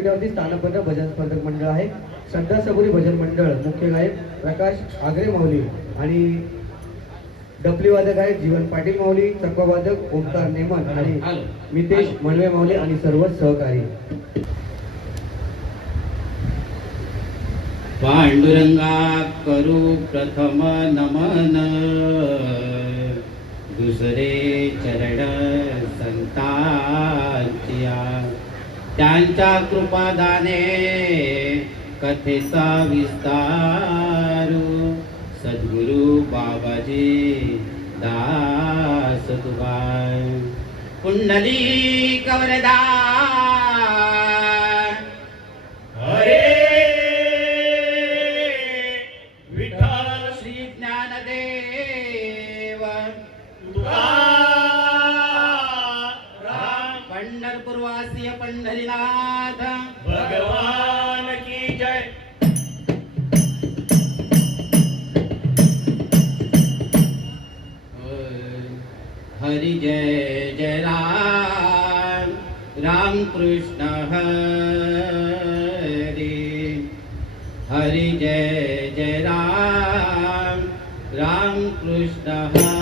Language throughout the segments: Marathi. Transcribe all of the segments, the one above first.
व्यासपीठावरती स्थानपत्र भजन स्पर्धक मंडळ आहे. श्रद्धा सबुरी भजन मंडळ मुख्य गायक प्रकाश आगरे माऊली आणि डपली वादक आहेत जीवन पाटील माऊली वादक ओमकार नेमन आणि मितेश मनवे माऊली आणि सर्व सहकारी. पांडुरंगा करू प्रथम नमन. दुसरे चरण संतांच्या त्यांच्या कृपादाने कथेचा विस्तारू सद्गुरू बाबाजी दास तुबाय पुंडली कवरदा रामकृष्ण हरि। हरि जय जय राम। रामकृष्णः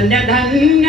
I'm not thân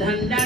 धंदा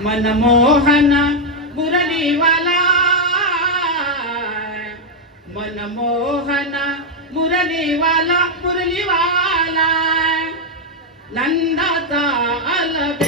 मनमोहन मुरलीवाला. मनमोहन मुरलीवाला मुरलीवाला. नंदाचा अलबे